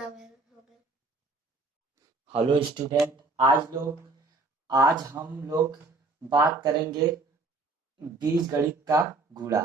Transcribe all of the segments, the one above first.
हो गया। Hello student, आज हम लोग बात करेंगे बीजगणित का गुणा।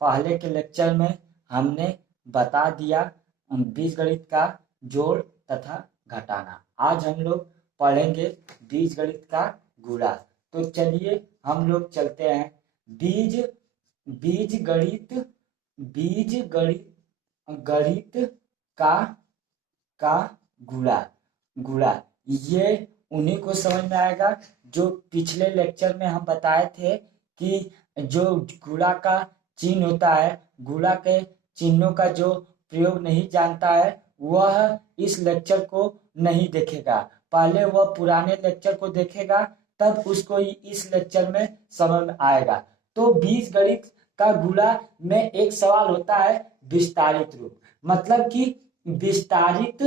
पहले के लेक्चर में हमने बता दिया बीजगणित का जोड़ तथा घटाना। आज हम लोग पढ़ेंगे बीजगणित का गुणा। तो चलिए हम लोग चलते हैं। बीजगणित बीजगणित गणित का गुणा ये उन्हीं को समझ में आएगा जो पिछले लेक्चर में हम बताए थे कि जो गुणा का चिन्ह होता है, गुणा के चिन्हों का जो प्रयोग नहीं जानता है वह इस लेक्चर को नहीं देखेगा। पहले वह पुराने लेक्चर को देखेगा, तब उसको इस लेक्चर में समझ में आएगा। तो बीजगणित का गुणा में एक सवाल होता है विस्तारित रूप, मतलब कि विस्तारित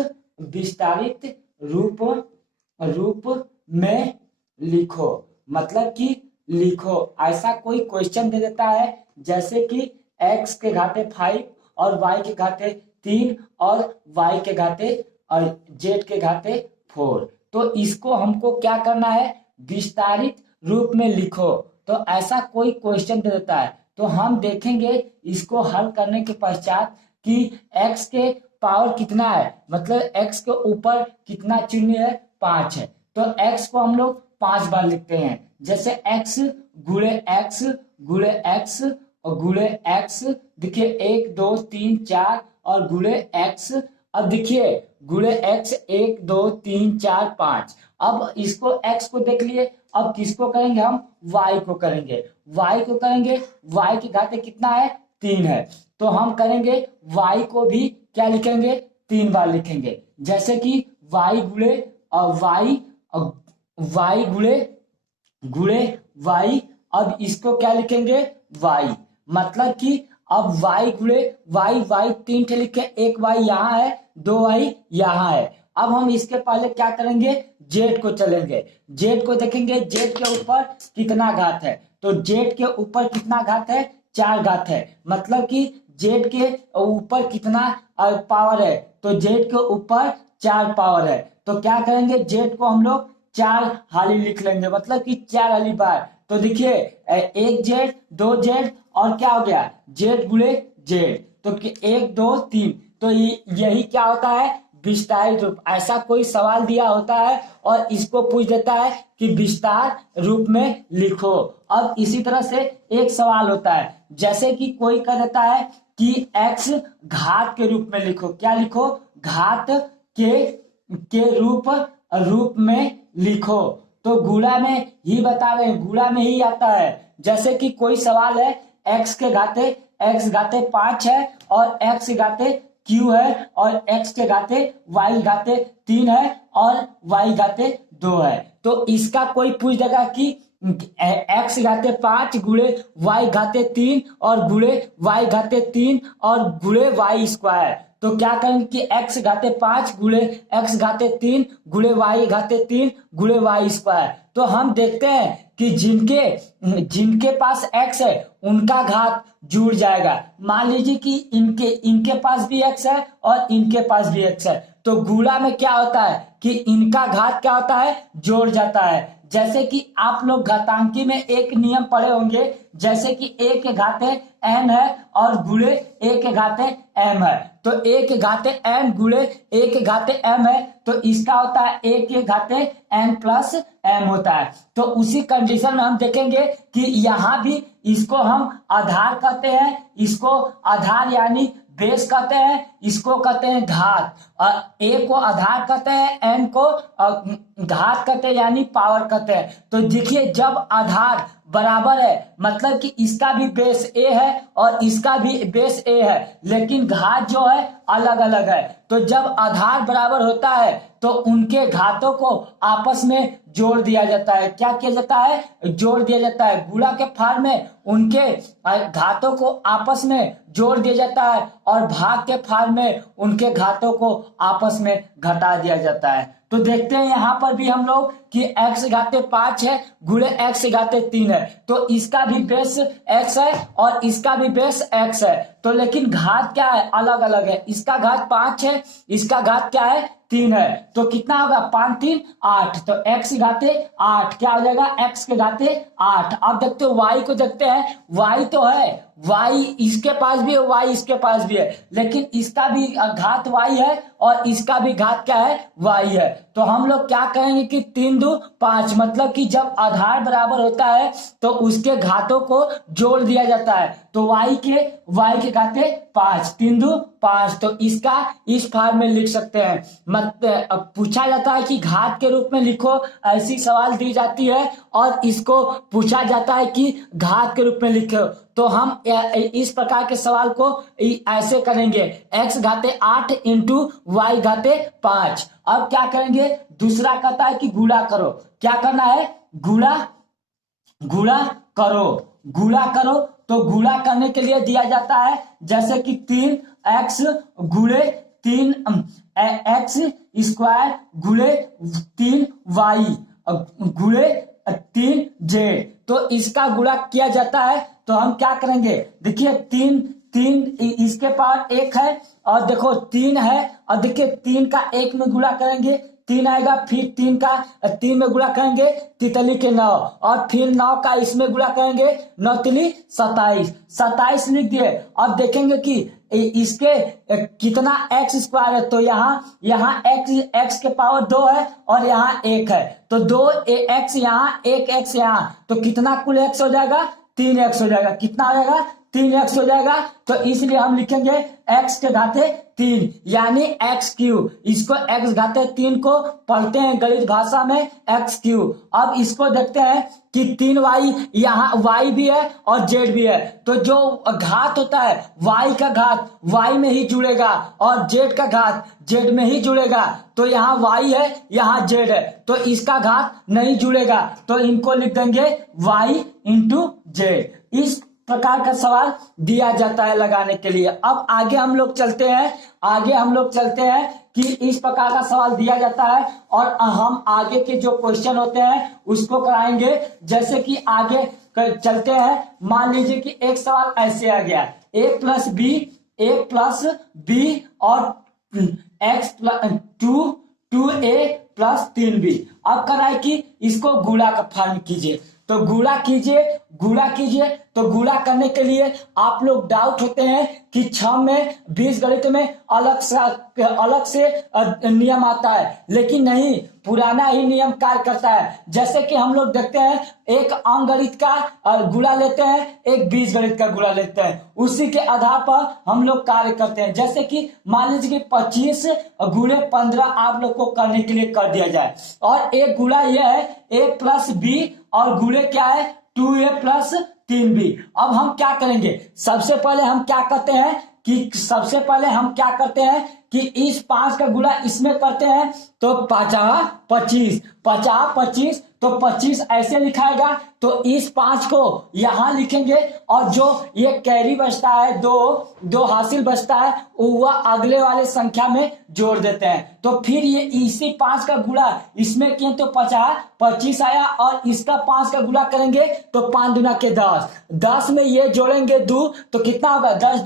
रूप में लिखो, मतलब कि लिखो। ऐसा कोई क्वेश्चन दे देता है जैसे कि x के घाते 5 और y के घाते 3 और y के घाते और z के घाते 4। तो इसको हमको क्या करना है, विस्तारित रूप में लिखो। तो ऐसा कोई क्वेश्चन दे देता है तो हम देखेंगे इसको हल करने के पश्चात कि x के पावर कितना है, मतलब x के ऊपर कितना चिन्ह है, 5 है। तो x को हम लोग 5 बार लिखते हैं, जैसे x गुणे x गुणे x और गुणे x। देखिए 1 2 3 4 और गुणे x। अब देखिए गुणे x 1 2 3 4 5। अब इसको x को देख लिए, अब किसको करेंगे हम, y को करेंगे। y को करेंगे, y के घाते कितना है, 3 है। तो हम करेंगे y को भी क्या लिखेंगे, 3 बार लिखेंगे, जैसे कि y गुणे y गुणे y। अब इसको क्या लिखेंगे, y, मतलब कि अब y गुणे y 3 ठे लिखे, एक y यहाँ है, 2 y यहाँ है। अब हम इसके पहले क्या करेंगे, z को चलेंगे, z को देखेंगे z के ऊपर कितना घात है। तो z के ऊपर कितना घात है, 4 घात है, मतलब कि z के ऊपर कितना पावर है, तो z के ऊपर 4 पावर है। तो क्या करेंगे, z को हम लोग 4 हाली लिख लेंगे, मतलब कि 4 हाली बार। तो देखिए 1 z 2 z और क्या हो गया, z गुणे z। तो 1 2 3। तो यही क्या होता है, विस्तारित रूप। ऐसा कोई सवाल दिया होता है और इसको पूछ देता है कि विस्तार रूप में लिखो। अब इसी तरह से एक सवाल होता है, जैसे कि कोई कह देता है कि x घात के रूप में लिखो। क्या लिखो, घात के रूप में लिखो। तो गुणा में ही बता रहे हैं, गुणा में ही आता है। जैसे कि कोई सवाल है x घाते 5 है और x घाते q है और x के घाते y घाते 3 है और y घाते 2 है। तो इसका कोई पूछ देगा कि x घाते 5 गुणे y घाते 3 और गुणे y घाते 3 और गुणे y स्क्वायर। तो क्या करेंगे कि x घाते 5 गुणे x घाते 3 गुणे y घाते 3 गुणे y स्क्वायर। तो हम देखते हैं कि जिनके पास x है उनका घात जुड़ जाएगा। मान लीजिए कि इनके पास भी x है और इनके पास भी x है, तो गुणा में क्या होता है कि इनका घात क्या होता है, जोड़ जाता है। जैसे कि आप लोग घातांकी में एक नियम पढ़े होंगे, जैसे कि a के घाते n है और गुणे a के घाते m है। तो a के घाते n गुणे a के घाते m है, तो इसका होता है a के घाते n प्लस m होता है। तो उसी कंडीशन में हम देखेंगे कि यहाँ भी इसको हम आधार कहते हैं, इसको आधार यानी बेस कहते हैं, इसको कहते हैं घात। a को आधार कहते हैं, n को घात कहते हैं यानी पावर कहते हैं। तो देखिए जब आधार बराबर है मतलब कि इसका भी बेस a है और इसका भी बेस a है, लेकिन घात जो है अलग अलग है। तो जब आधार बराबर होता है तो उनके घातों को आपस में जोड़ दिया जाता है। क्या किया जाता है, जोड़ दिया जाता है। गुणा के फॉर्म में उनके घातों को आपस में जोड़ दिया जाता है और भाग के फॉर्म में उनके घातों को आपस में घटा दिया जाता है। तो देखते हैं यहाँ पर भी हम लोग कि x घाते 5 है गुणे x घाते 3 है, तो इसका भी बेस x है और इसका भी बेस x है, तो लेकिन घात क्या है, अलग अलग है। इसका घात 5 है, इसका घात क्या है, 3 है, तो कितना होगा, 5 3 8, तो x घाते 8 क्या हो जाएगा, x के घाते 8। अब देखते हो y को देखते हैं, y तो है, y इसके पास भी है, y इसके पास भी है, लेकिन इसका भी घात y है और इसका भी घात क्या है, y है। तो हम लोग क्या कहेंगे कि 3 2 5, मतलब कि जब आधार बराबर होता है तो उसके घातों को जोड़ दिया जाता है, तो y के घाते 5, 3 2 5, तो इसका इस फॉर्म में लिख सकते हैं। अब पूछा जाता है कि घात के रूप में लिखो, ऐसी सवाल दी जाती है, और इसको पूछा जाता है कि घात के रूप में लिखो, तो हम इस प्रकार के सवाल को ऐसे करेंगे, x घाते 8 इंटू वाई घाते 5। अब क्या करेंगे, दूसरा कहता है कि गुणा करो, क्या करना है, गुणा करो, तो गुणा करने के लिए दिया जाता है जैसे कि 3x गुणे 3 x स्क्वायर गुणे 3y गुणे 3z, तो इसका गुणा किया जाता है। तो हम क्या करेंगे, देखिए 3 इसके पावर 1 है, और देखो 3 है, और देखिए 3 का 1 में गुणा करेंगे 3 आएगा, फिर 3 में गुणा करेंगे तितली के 9, और फिर 9 का इसमें गुणा करेंगे 9 तिली 27 लिख दिए। अब देखेंगे कि इसके कितना x स्क्वायर है, तो यहाँ x के पावर 2 है और यहाँ 1 है, तो 2x यहाँ 1x यहाँ, तो कितना कुल x हो जाएगा, 3x हो जाएगा, कितना हो जाएगा, 3x हो जाएगा। तो इसलिए हम लिखेंगे x के घाते 3 यानी x क्यूब, इसको x घाते 3 को पढ़ते हैं गणित भाषा में x क्यूब। अब इसको देखते हैं कि 3y, यहाँ y भी है और z भी है, तो जो घात होता है y का घात y में ही जुड़ेगा और z का घात z में ही जुड़ेगा, तो यहाँ y है यहाँ z है, तो इसका घात नहीं जुड़ेगा, तो इनको लिख देंगे y इंटू z। इस प्रकार का सवाल दिया जाता है लगाने के लिए। अब आगे हम लोग चलते हैं कि इस प्रकार का सवाल दिया जाता है, और हम आगे के जो क्वेश्चन होते हैं उसको कराएंगे। जैसे कि आगे चलते हैं, मान लीजिए कि एक सवाल ऐसे आ गया, a प्लस बी और x 2a प्लस 3b। अब कराए कि इसको गुणा का फॉर्म कीजिए, तो गुणा कीजिए, तो गुणा करने के लिए आप लोग डाउट होते हैं कि 6 में बीजगणित में अलग से नियम आता है, लेकिन नहीं, पुराना ही नियम कार्य करता है। जैसे कि हम लोग देखते हैं, एक अंकगणित का गुणा लेते हैं, एक बीजगणित का गुणा लेते हैं, उसी के आधार पर हम लोग कार्य करते हैं। जैसे कि मान लीजिए कि 25 गुणे 15 आप लोग को करने के लिए कर दिया जाए, और एक गुणा यह है a प्लस बी और गुणे क्या है 2a प्लस 3b। अब हम क्या करेंगे, सबसे पहले हम क्या करते हैं कि इस 5 का गुणा इसमें करते हैं, तो 5 25, तो 25 ऐसे लिखाएगा, तो इस 5 को यहां लिखेंगे, और जो ये कैरी बचता है, दो हासिल बचता है, वह अगले वाले संख्या में जोड़ देते हैं। तो फिर ये इसी 5 का गुणा इसमें किए तो 25 आया, और इसका 5 का गुणा करेंगे तो 5 दूना के 10 में ये जोड़ेंगे 2, तो कितना होगा, 10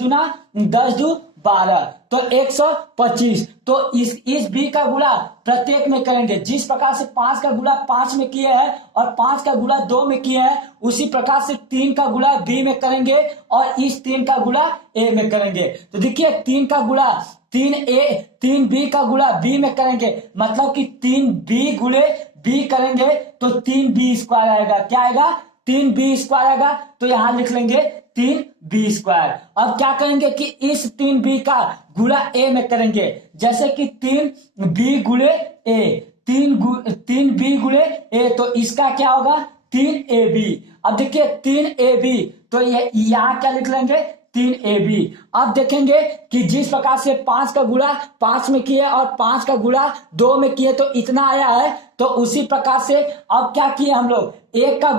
दू 12, तो 125। तो इस बी का गुणा प्रत्येक में करेंगे, जिस प्रकार से 5 का गुणा 5 में किए हैं और 5 का गुणा 2 में किए हैं, उसी प्रकार से 3 का गुणा बी में करेंगे और इस 3 का गुणा ए में करेंगे। तो देखिए 3 का गुणा 3b का गुणा बी में करेंगे, मतलब कि 3b गुणे बी करेंगे तो 3b स्क्वायर आएगा, क्या आएगा, 3b स्क्वायर आएगा, तो यहां लिख लेंगे 3b स्क्वायर। अब क्या करेंगे कि इस 3b का गुणा a में करेंगे, जैसे कि 3b गुणे a, 3b गुणे a, तो इसका क्या होगा 3ab। अब देखिए 3ab, तो ये यहाँ क्या लिख लेंगे 3ab। अब देखेंगे कि जिस प्रकार से 5 का गुणा 5 में किए और 5 का गुणा 2 में किए तो इतना आया है, तो उसी प्रकार से अब क्या किए हम लोग, 1 का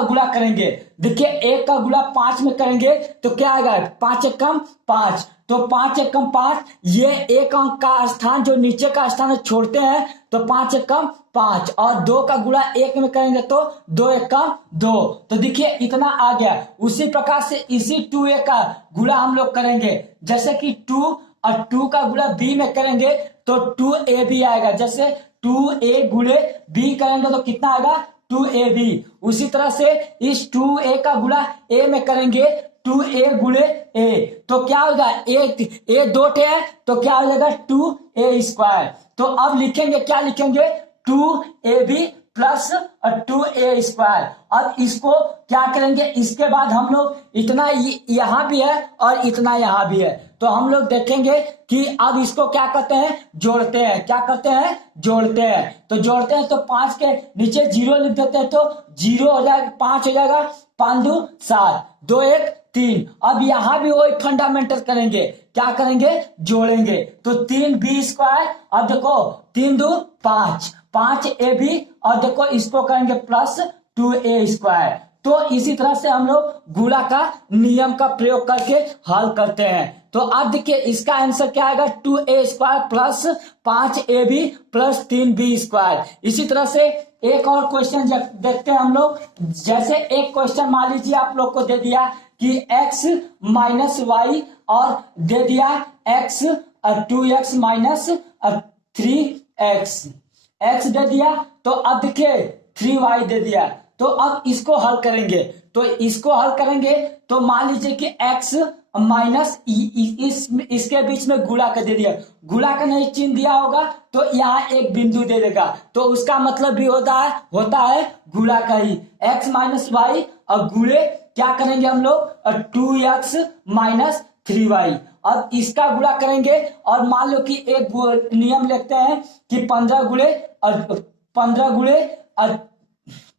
गुणा करेंगे। देखिए 1 का गुणा 5 में करेंगे तो क्या आएगा, 5 कम 5, तो 5 एकम 5, ये एक अंक का स्थान जो नीचे का स्थान छोड़ते हैं तो 5 एकम 5 और 2 का गुणा 1 में करेंगे तो 2 एकम 2। तो देखिए इतना आ गया। उसी प्रकार से इसी 2a का गुणा हम लोग करेंगे, जैसे कि 2 और 2 का गुणा b में करेंगे तो 2a भी आएगा। जैसे 2a गुणे b करेंगे तो कितना आएगा 2ab। उसी तरह से इस 2a का गुणा a में करेंगे 2a गुणे a तो क्या होगा a 2 है तो क्या हो जाएगा 2a स्क्वायर। तो अब लिखेंगे, क्या लिखेंगे 2ab प्लस 2a स्क्वायर। अब इसको क्या करेंगे, इसके बाद हम लोग इतना यहाँ भी है और इतना यहाँ भी है तो हम लोग देखेंगे कि अब इसको क्या करते हैं जोड़ते हैं। क्या करते हैं जोड़ते हैं। तो जोड़ते हैं तो 5 के नीचे 0 लिख देते हैं तो 0 हो जाएगा, 5 हो जाएगा, 5 2 7, 2 1 3। अब यहां भी वही फंडामेंटल करेंगे, क्या करेंगे जोड़ेंगे तो 3b स्क्वायर। अब देखो 3 2 5, 5ab और देखो इसको करेंगे प्लस 2a स्क्वायर। तो इसी तरह से हम लोग गुणा का नियम का प्रयोग करके हल करते हैं। तो अब देखिए इसका आंसर क्या आएगा 2a square plus 5ab plus 3b square. इसी तरह से एक और क्वेश्चन देखते हैं हम लोग। जैसे एक क्वेश्चन मान लीजिए आप लोग को दे दिया कि x माइनस वाई और दे दिया x 2x minus 3x, x दे दिया तो अब देखिए 3y दे दिया। तो अब इसको हल करेंगे, तो इसको हल करेंगे तो मान लीजिए कि x माइनस इसके बीच में गुणा कर दे दिया, गुणा का नहीं चिन्ह दिया होगा तो यहाँ एक बिंदु दे देगा तो उसका मतलब भी होता है गुणा का ही। x माइनस वाई और गुणे क्या करेंगे हम लोग 2x माइनस 3y। अब इसका गुणा करेंगे और मान लो कि एक नियम लेते हैं कि 15 गुणे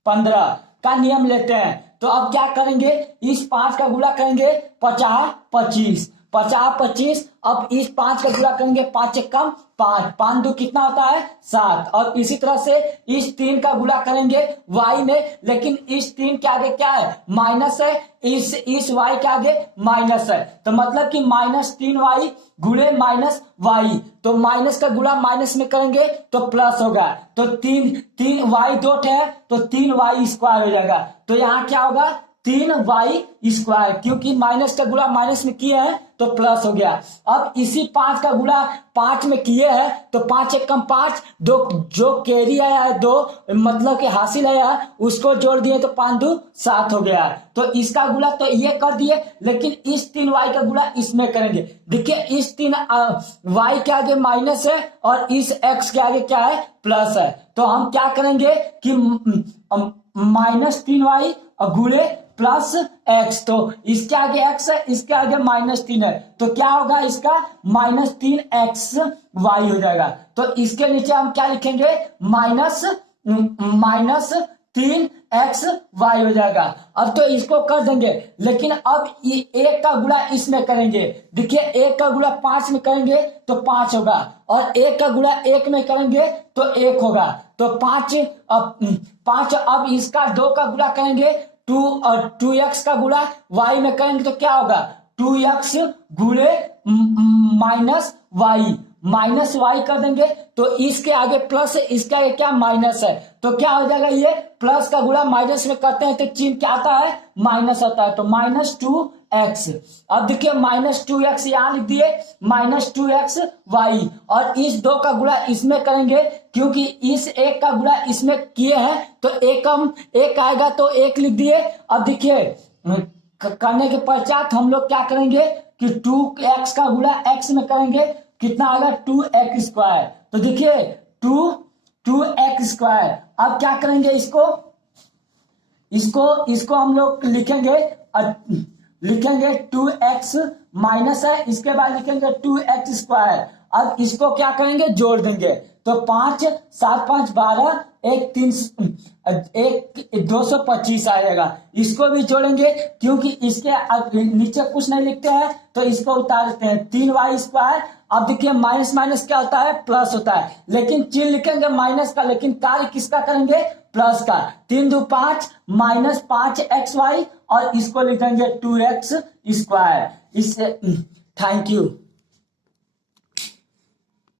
15 का नियम लेते हैं। तो अब क्या करेंगे, इस 5 का गुणा करेंगे 50 25 50 25। अब इस 5 का गुणा करेंगे 5 एकम 5, 5 2 कितना होता है 7। और इसी तरह से इस 3 का गुणा करेंगे y में, लेकिन इस 3 के आगे क्या है माइनस है, इस y के आगे माइनस है तो मतलब कि माइनस 3y गुणे माइनस y। तो माइनस का गुणा माइनस में करेंगे तो प्लस होगा तो 3 y 2 है तो 3y स्क्वायर हो जाएगा। तो यहाँ क्या होगा 3y स्क्वायर, क्योंकि माइनस का गुणा माइनस में किए हैं तो प्लस हो गया। अब इसी 5 का गुणा 5 में किए हैं तो 5 एकम 5, दो जो कैरी आया है 2 मतलब कि हासिल आया है उसको जोड़ दिए तो 5 2 7 हो गया। तो इसका गुणा तो ये कर दिए, लेकिन इस 3y का गुणा इसमें करेंगे। देखिए इस 3y के आगे माइनस है और इस x के आगे क्या है प्लस है। तो हम क्या करेंगे कि माइनस 3y गुणे प्लस x, तो इसके आगे x है इसके आगे माइनस 3 है तो क्या होगा इसका माइनस 3xy हो जाएगा। तो इसके नीचे हम क्या लिखेंगे माइनस 3xy हो जाएगा। अब तो इसको कर देंगे, लेकिन अब एक का गुणा इसमें करेंगे। देखिए एक का गुणा 5 में करेंगे तो 5 होगा और एक का गुणा 1 में करेंगे तो 1 होगा। तो 5 अब इसका 2 का गुणा करेंगे 2 और 2x का गुणा y में करेंगे तो क्या होगा 2x गुणे माइनस y कर देंगे तो इसके आगे प्लस है इसके आगे क्या माइनस है तो क्या हो जाएगा ये प्लस का गुणा माइनस में करते हैं तो चिन्ह क्या आता है माइनस आता है तो माइनस 2x। अब देखिए माइनस 2x यहाँ लिख दिए माइनस 2xy और इस 2 का गुणा इसमें करेंगे क्योंकि इस 1 का गुणा इसमें किए हैं तो एक आएगा तो 1 लिख दिए। अब देखिए करने के पश्चात हम लोग क्या करेंगे कि 2x का गुणा x में करेंगे कितना आएगा 2x स्क्वायर। तो देखिए 2x स्क्वायर। अब क्या करेंगे इसको हम लोग लिखेंगे 2x माइनस है इसके बाद लिखेंगे 2x स्क्वायर। अब इसको क्या करेंगे जोड़ देंगे तो 5 7 5 12 1 225 आएगा। इसको भी जोड़ेंगे क्योंकि इसके नीचे कुछ नहीं लिखते हैं तो इसको उतार देते हैं 3y स्क्वायर। अब देखिए माइनस माइनस क्या होता है प्लस होता है, लेकिन चिन्ह लिखेंगे माइनस का, लेकिन कार्य किसका करेंगे प्लस का। 3 2 5 माइनस 5xy और इसको लिखेंगे 2x स्क्वायर। Thank you.